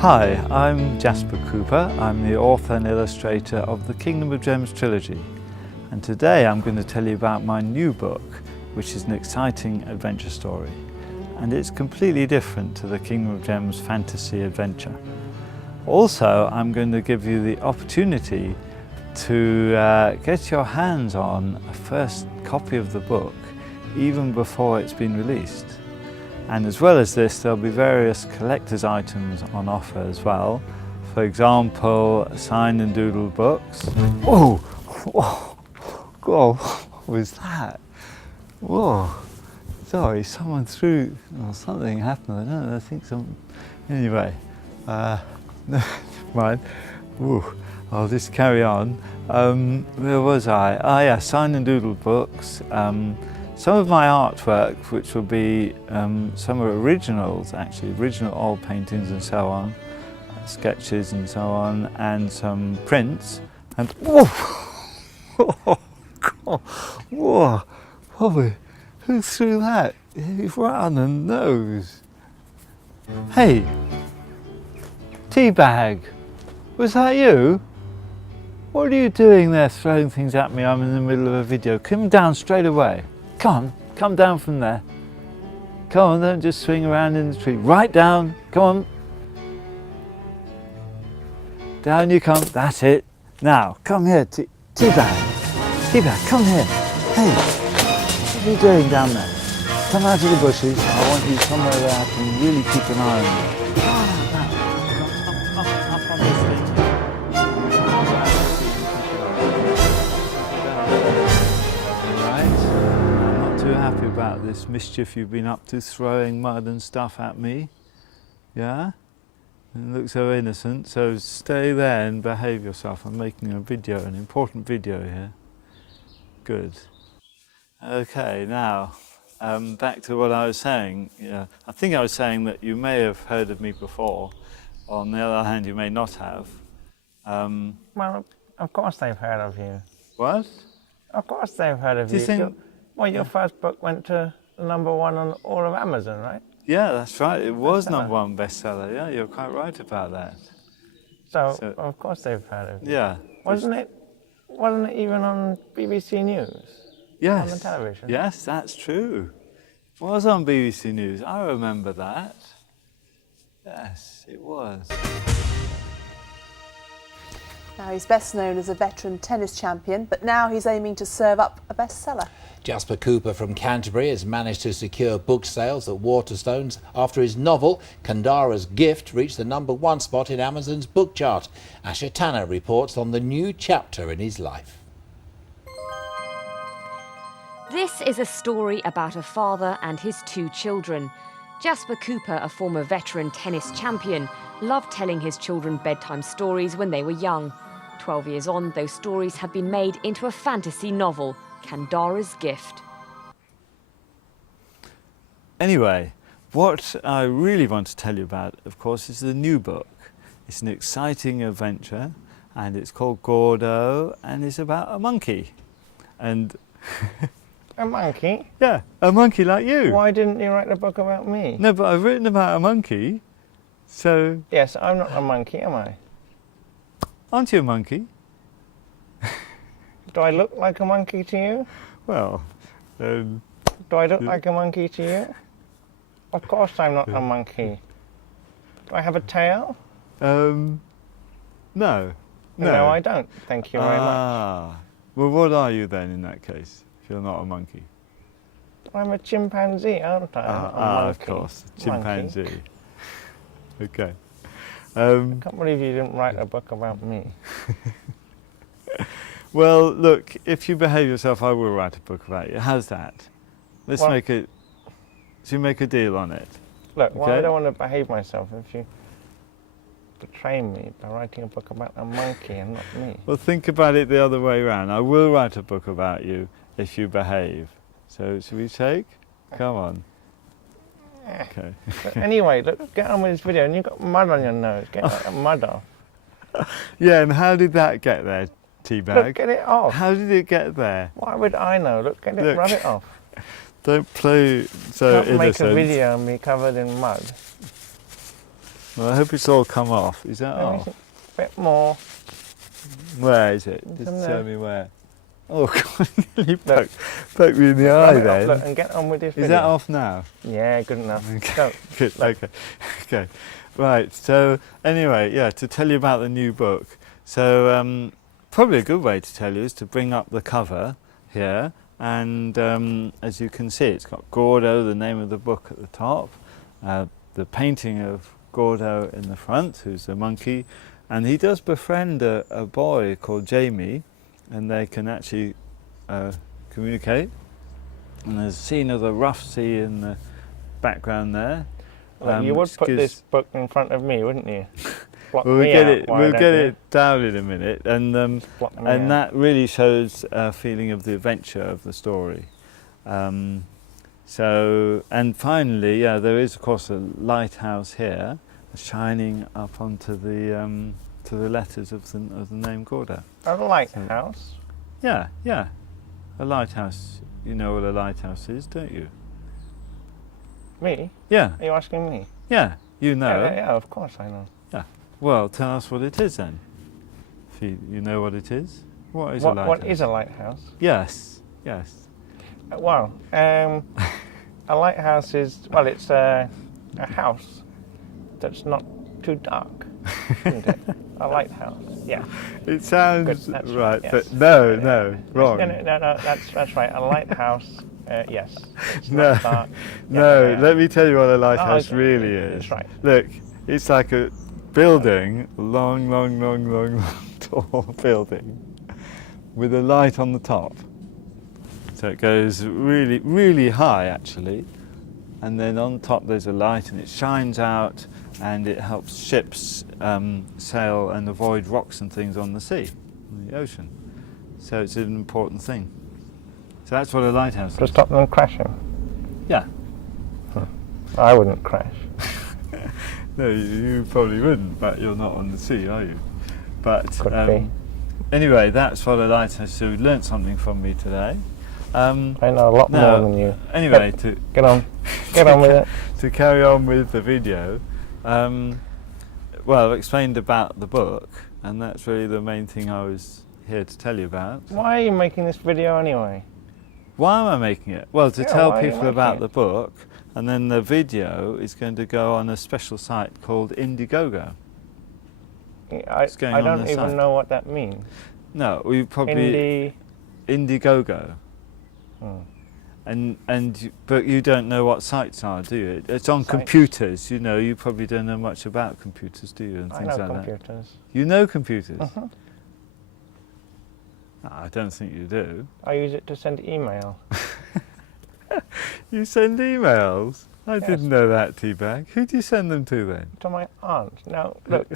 Hi, I'm Jasper Cooper. I'm the author and illustrator of the Kingdom of Gems trilogy. And today I'm going to tell you about my new book, which is an exciting adventure story. And it's completely different to the Kingdom of Gems fantasy adventure. Also, I'm going to give you the opportunity to get your hands on a first copy of the book, even before it's been released. And as well as this, there'll be various collector's items on offer as well. For example, signed and doodled books. Oh, whoa, whoa, what was that? Whoa, sorry, someone threw, or something happened, I don't know, I think some, anyway, never mind. Ooh, I'll just carry on. Where was I? Ah yeah, signed and doodled books. Some of my artwork, which will be some are originals, actually, original oil paintings and so on, sketches and so on, and some prints. And whoa, oh, God, whoa, who threw that? Right on the nose. Hey, Teabag, was that you? What are you doing there, throwing things at me? I'm in the middle of a video. Come down straight away. Come on, come down from there. Come on, don't just swing around in the tree. Right down, come on. Down you come, that's it. Now, come here, Teabag. Teabag, come here. Hey, what are you doing down there? Come out of the bushes. I want you somewhere where I can really keep an eye on you. Up on this thing. Too happy about this mischief you've been up to, throwing mud and stuff at me. Yeah? And look so innocent, so stay there and behave yourself. I'm making a video, an important video here. Good. Okay, now back to what I was saying. Yeah, I think I was saying that you may have heard of me before. On the other hand, you may not have. Well, of course they've heard of you. What? Of course they've heard of Do you think? Well, your first book went to #1 on all of Amazon, right? Yeah, that's right. It was #1 bestseller. Yeah, you're quite right about that. So of course they've heard of you. Yeah. Wasn't it even on BBC News? Yes. On the television? Yes, that's true. It was on BBC News. I remember that. Yes, it was. Now, he's best known as a veteran tennis champion, but now he's aiming to serve up a bestseller. Jasper Cooper from Canterbury has managed to secure book sales at Waterstones after his novel, Kandara's Gift, reached the #1 spot in Amazon's book chart. Asha Tanner reports on the new chapter in his life. This is a story about a father and his 2 children. Jasper Cooper, a former veteran tennis champion, loved telling his children bedtime stories when they were young. 12 years on, those stories have been made into a fantasy novel, Kandara's Gift. Anyway, what I really want to tell you about, of course, is the new book. It's an exciting adventure, and it's called Gordo, and it's about a monkey. And A monkey? yeah, a monkey like you. Why didn't you write a book about me? No, but I've written about a monkey, so... Yes, I'm not a monkey, am I? Aren't you a monkey? Do I look like a monkey to you? Well, Do I look like a monkey to you? Of course I'm not a monkey. Do I have a tail? no. No, I don't. Thank you very much. Well, what are you then in that case, if you're not a monkey? I'm a chimpanzee, aren't I? I'm not a monkey. Of course, chimpanzee. Monkey. Okay. I can't believe you didn't write a book about me. Well, look, if you behave yourself, I will write a book about you. How's that? Let's make it. Should we make a deal on it? Look, well, Okay. I don't want to behave myself if you betray me by writing a book about a monkey and not me. Well, think about it the other way around. I will write a book about you if you behave. So, should we shake? Come on. Okay. But anyway, look, get on with this video, and you've got mud on your nose. Get that mud off. Yeah, and how did that get there, Teabag? Look, get it off. How did it get there? Why would I know? Look, rub it off. Don't play so Can't make innocent. a video of me covered in mud. Well, I hope it's all come off. Is that There off? is a bit more. Where is it? It's Just in show there. me where. Oh, God, you poked me in the eye Rub it off, then. look, and get on with this Is video. that off now? Yeah, good enough. Okay. Go. Good, okay. Okay. Right, so anyway, yeah, to tell you about the new book. So probably a good way to tell you is to bring up the cover here, and as you can see, it's got Gordo, the name of the book, at the top, the painting of Gordo in the front, who's a monkey, and he does befriend a boy called Jamie, and they can actually communicate. And there's a scene of the rough sea in the background there. Well, you would which put gives- this book in front of me, wouldn't you? Block Well, we'll me get out, it. why We'll don't get you? it down in a minute, and Block me out. that really shows a feeling of the adventure of the story. So, and finally, yeah, there is of course a lighthouse here, shining up onto the to the letters of the name Gordo. A lighthouse. Yeah, yeah, a lighthouse. You know what a lighthouse is, don't you? Me? Yeah, Are you asking me? yeah, you know. Yeah, of course I know. Well, tell us what it is then. If you know what it is. What is a lighthouse? What is a lighthouse? Yes, yes. Well, a lighthouse is, well, it's a house that's not too dark, isn't it? A lighthouse, yeah. It sounds Good, that's right, right, but yes. no, wrong. No, that's right. A lighthouse, yes. It's No, not dark. No, Yeah. let me tell you what a lighthouse okay. really is. That's right. Look, it's like a building, long, tall building, with a light on the top. So it goes really, really high actually, and then on top there's a light and it shines out and it helps ships sail and avoid rocks and things on the sea, on the ocean. So it's an important thing. So that's what a lighthouse To is. stop them crashing. Yeah. I wouldn't crash. No, you probably wouldn't, but you're not on the sea, are you? But Could be. anyway, that's what a lighthouse. So you learnt something from me today. I know a lot No. more than you. Anyway, to Get on with it. to carry on with the video, well, I've explained about the book, and that's really the main thing I was here to tell you about. Why are you making this video anyway? Why am I making it? Well, to Yeah, tell why are you people about making the it? book, and then the video is going to go on a special site called Indiegogo. I going on don't the even site? know what that means. No, we probably Indiegogo. Hmm. But you don't know what sites are, do you? It's on Sites? computers. You know, you probably don't know much about computers, do you? And I things know like computers. that. You know computers? Uh-huh. I don't think you do. I use it to send email. You send emails? I Yes. didn't know that, Teabag. Who do you send them to then? To my aunt. Now, look.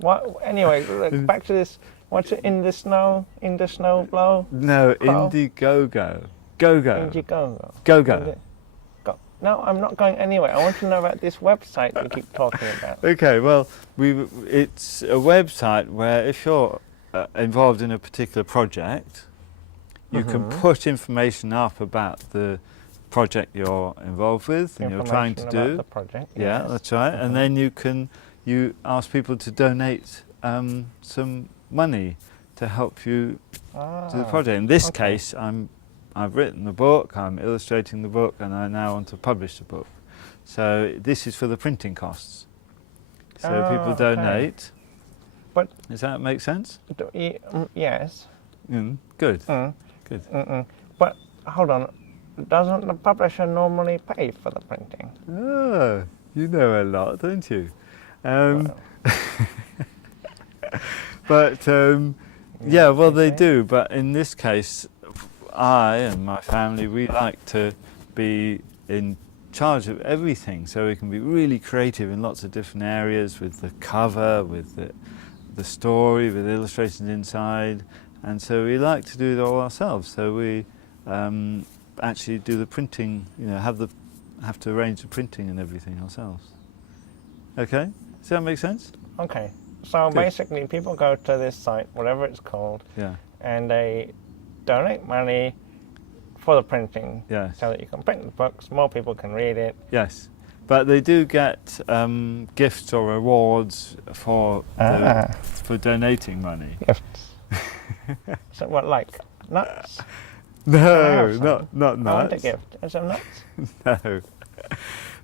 What? Anyway, look, back to this. What's it in the snow? In the snow blow? No, Carl? Indiegogo. Go. Indiegogo. Go. No, I'm not going anywhere. I want to know about this website you keep talking about. Okay, well, it's a website where if you're involved in a particular project, you can put information up about the project you're involved with and you're trying to Information do. about the project. Yeah, yes. that's right. And then you ask people to donate some money to help you do the project. In this okay. case, I've written the book, I'm illustrating the book, and I now want to publish the book. So this is for the printing costs. So people okay. donate. But- does that make sense? Yes. Good. Mm. Good. Mm-mm. But hold on. Doesn't the publisher normally pay for the printing? Oh, you know a lot, don't you? Well, But yeah, well, they okay. do. But in this case, I and my family, we like to be in charge of everything, so we can be really creative in lots of different areas with the cover, with the story, with illustrations inside, and so we like to do it all ourselves. So we actually do the printing. You know, have to arrange the printing and everything ourselves. Okay, does that make sense? Okay. So Good. basically, people go to this site, whatever it's called, Yeah. and they donate money for the printing Yes. so that you can print the books, more people can read it. Yes. But they do get gifts or rewards for donating money. Gifts. So what, like nuts? No, not I want a nuts. gift. And some nuts? No.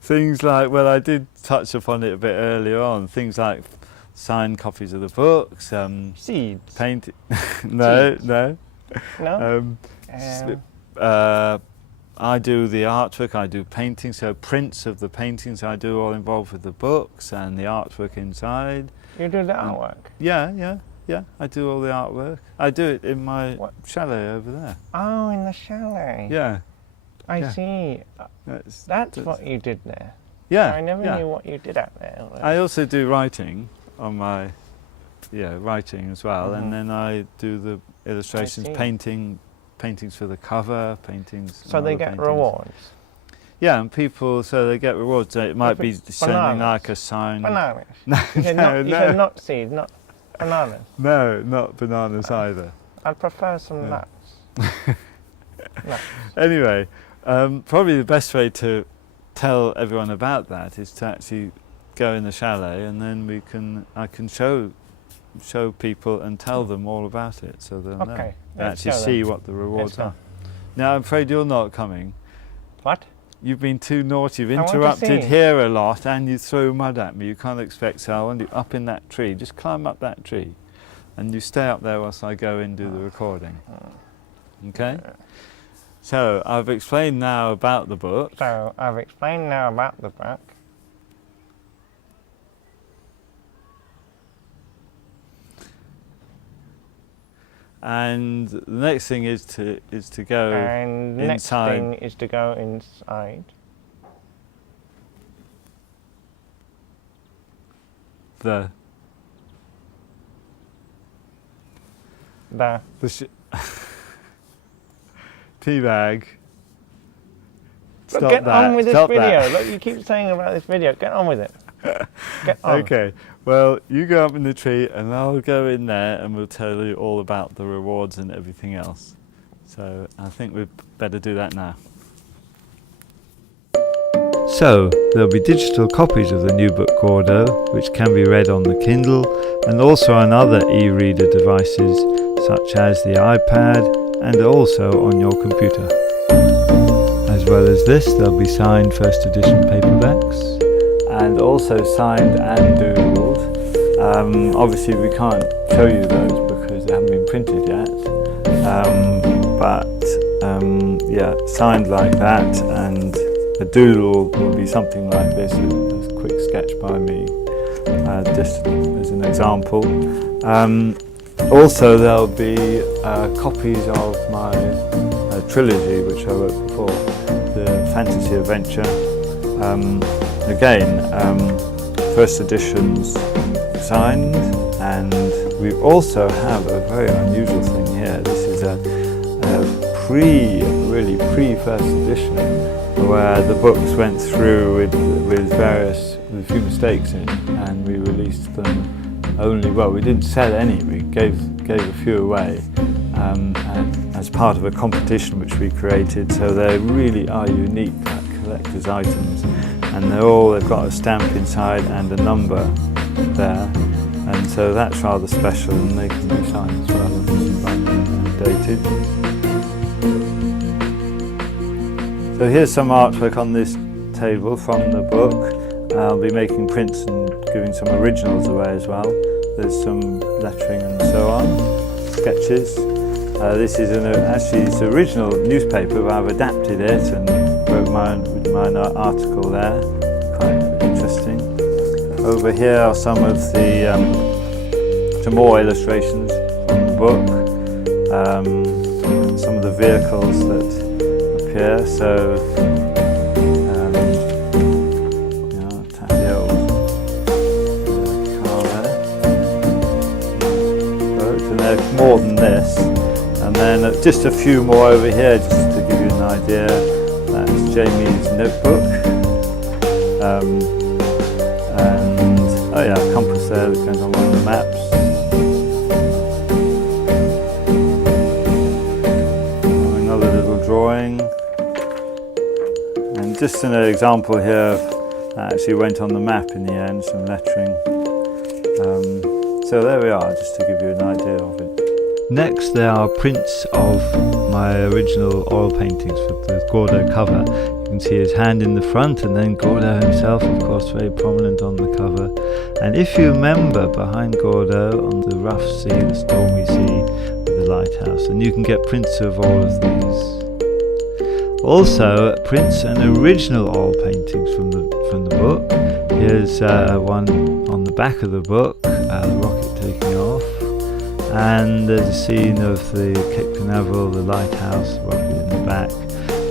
Things like, well, I did touch upon it a bit earlier on. Things like signed copies of the books, Seeds? paint. No, Seeds. no. No? I do the artwork, I do paintings, so prints of the paintings I do all involved with the books and the artwork inside. You do the artwork? Yeah, I do all the artwork. I do it in my What? chalet over there. Oh, in the chalet. Yeah. I yeah. see. That's what you did there. Yeah. I never yeah. knew what you did out there. I also do writing on my, writing as well, and then I do the illustrations, see. paintings for the cover, paintings. So and they other get paintings. rewards? Yeah, and people, so they get rewards. So it might be something bananas. like a sign. Bananas? No, You said no, you said not seeds, not bananas. no, not bananas either. I'd prefer some nuts. Nuts. Anyway, probably the best way to tell everyone about that is to actually go in the chalet, and then I can show people and tell them all about it, so they'll know. Okay, And let's actually go see then. what the rewards Let's go. are. Now, I'm afraid you're not coming. What? You've been too naughty. You've want to interrupted see. here a lot, and you throw mud at me. You can't expect, so I want you up in that tree. Just climb up that tree, and you stay up there whilst I go and do the recording. Okay? So, I've explained now about the book. So I've explained now about the book. And the next thing is to go And the next inside. thing is to go inside. The tea bag. But Stop get that. on with this Stop video. that. Look, you keep saying about this video. Get on with it. Get on. Okay. Well, you go up in the tree, and I'll go in there, and we'll tell you all about the rewards and everything else. So I think we'd better do that now. So, there'll be digital copies of the new book Gordo, which can be read on the Kindle and also on other e-reader devices such as the iPad and also on your computer. As well as this, there'll be signed first edition paperbacks and also signed and doodled. Obviously we can't show you those because they haven't been printed yet, yeah, signed like that, and a doodle will be something like this, a quick sketch by me, just as an example. Also there'll be copies of my trilogy which I wrote before, the fantasy adventure. Again, first editions signed, and we also have a very unusual thing here. This is a pre-first edition, where the books went through with a few mistakes in, and we released them only, well, we didn't sell any, we gave a few away and as part of a competition which we created, so they really are unique, like collector's items, and they've got a stamp inside and a number there, and so that's rather special, and they can be signed as well and dated. So here's some artwork on this table from the book. I'll be making prints and giving some originals away as well. There's some lettering and so on, sketches. This is actually it's the original newspaper, but I've adapted it and wrote my article there. Quite interesting. Over here are some of the some more illustrations from the book. Some of the vehicles that appear. So taffy old car there. And there's more than this. And then just a few more over here, just to give you an idea. That's Jamie's notebook. And a compass there that goes on one of the maps. Another little drawing. And just an example here of That actually went on the map in the end, some lettering. So there we are, just to give you an idea of it. Next there are prints of my original oil paintings for the Gordo cover. You can see his hand in the front, and then Gordo himself, of course, very prominent on the cover. And if you remember, behind Gordo on the rough sea, the stormy sea, with the lighthouse, and you can get prints of all of these. Also, prints and original oil paintings from the book. Here's one on the back of the book, the rocket taking off. And there's a scene of the Cape Canaveral, the lighthouse, rocket in the back.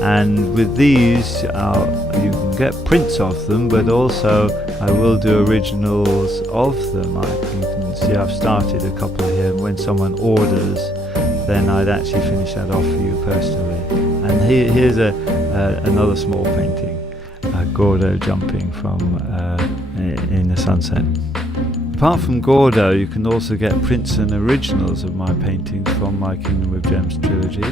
And with these, you can get prints of them, but also I will do originals of them. You can see I've started a couple here. When someone orders, then I'd actually finish that off for you personally. And here's another small painting, Gordo jumping from in the sunset. Apart from Gordo, you can also get prints and originals of my paintings from my Kingdom of Gems trilogy.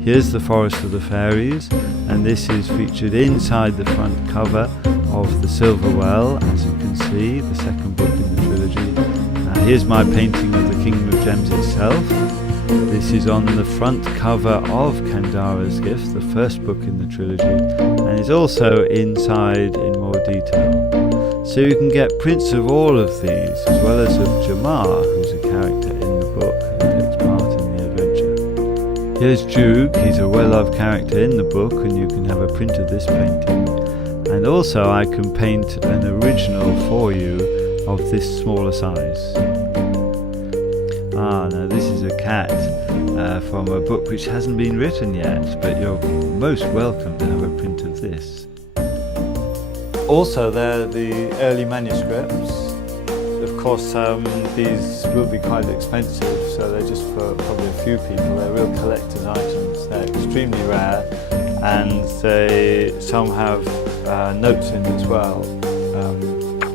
Here's the Forest of the Fairies, and this is featured inside the front cover of the Silver Well, as you can see, the second book in the trilogy. Here's my painting of the Kingdom of Gems itself. This is on the front cover of Kandara's Gift, the first book in the trilogy, and is also inside in more detail. So you can get prints of all of these, as well as of Jamar, who's a character in the book and takes part in the adventure. Here's Duke, he's a well-loved character in the book, and you can have a print of this painting. And also I can paint an original for you of this smaller size. Now this is a cat from a book which hasn't been written yet, but you're most welcome to have a print of this. Also, they're the early manuscripts. Of course, these will be quite expensive, so they're just for probably a few people. They're real collector's items. They're extremely rare, and some have notes in as well,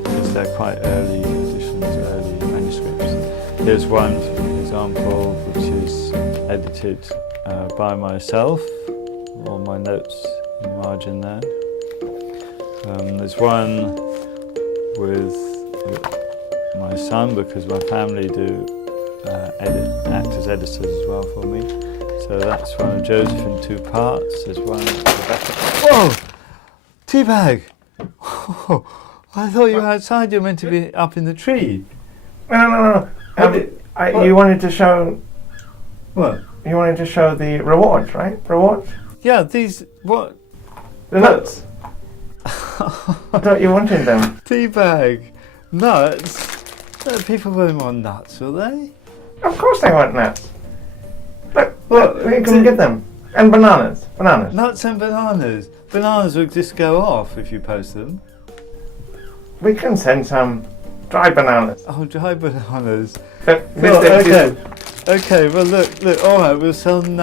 because they're quite early editions, early manuscripts. Here's one, for example, which is edited by myself. All my notes in the margin there. There's one with my son, because my family do act as editors as well for me. So that's one of Joseph in 2 parts. There's one at Rebecca. Whoa! Teabag! Oh, I thought you were outside. You're meant to be up in the tree. No. You wanted to show... What? You wanted to show the rewards, right? Rewards? Yeah, these... What? The nuts. I thought you wanted them. Teabag! Nuts? People won't want nuts, will they? Of course they want nuts. Look, we can get them. And bananas. Nuts and bananas. Bananas would just go off if you post them. We can send some dry bananas. Oh, dry bananas. Okay. Well, look. All right, we'll send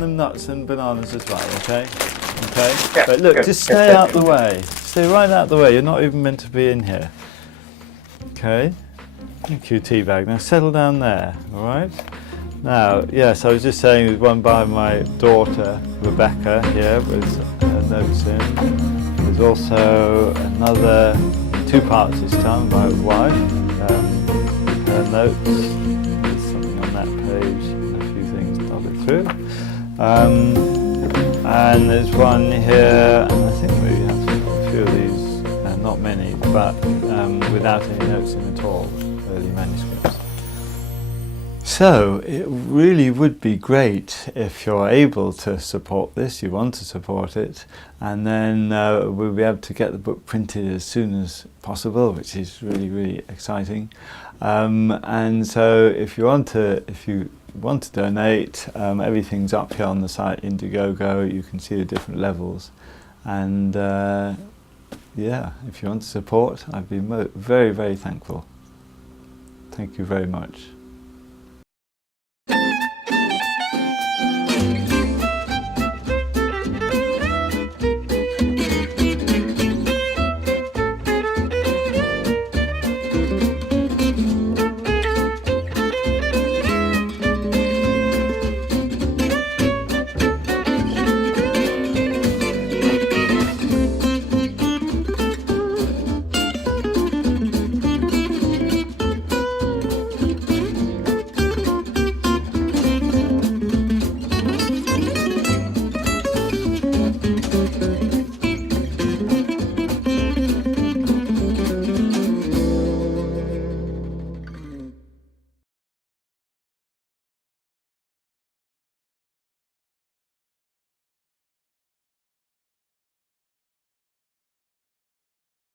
them nuts and bananas as well. Okay. Yeah, But look, good. just stay out the way. Stay right out the way. You're not even meant to be in here. Okay. Thank you, Teabag. Now settle down there. All right. Now, yes, I was just saying there's one by my daughter, Rebecca, here, with her notes in. There's also another, 2 parts this time, by my wife, her notes. There's something on that page, and a few things dotted through. And there's one here, and I think we have a few of these, not many, but without any notes in at all, early manuscripts. So it really would be great if you're able to support this, you want to support it, and then we'll be able to get the book printed as soon as possible, which is really, really exciting. And so if you want to donate, everything's up here on the site Indiegogo. You can see the different levels, and yeah, if you want to support, I'd be very, very thankful. Thank you very much.